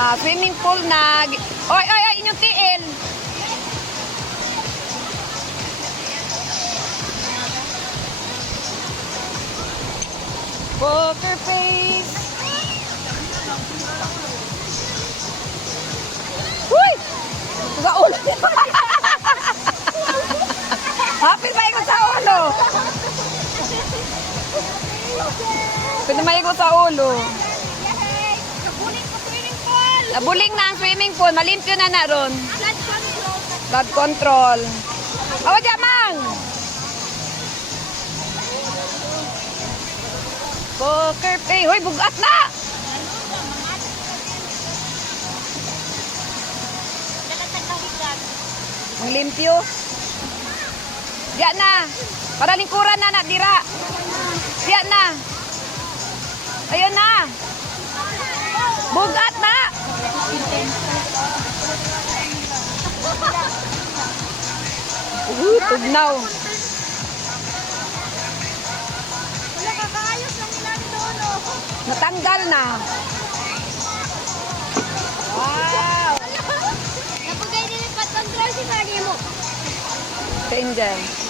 Sa swimming pool na... Oy, oy, oy, inyong tiil. Poker face. Uy! Sa ulo. Hapit ba ko sa ulo? Pinamay ko sa ulo. Nabuling na ang swimming pool. Malimpyo na na ron. Blood control. Awa dyan, mang! Poker face. Hoy, bugat na! Ang limpyo. Diyan na. Para lingkuran na na, dira. Diyan na. Ayun na. Bugat na. Tugnaw. Natanggal na. Wow. Napagay nilipat control si Mari mo. Angel.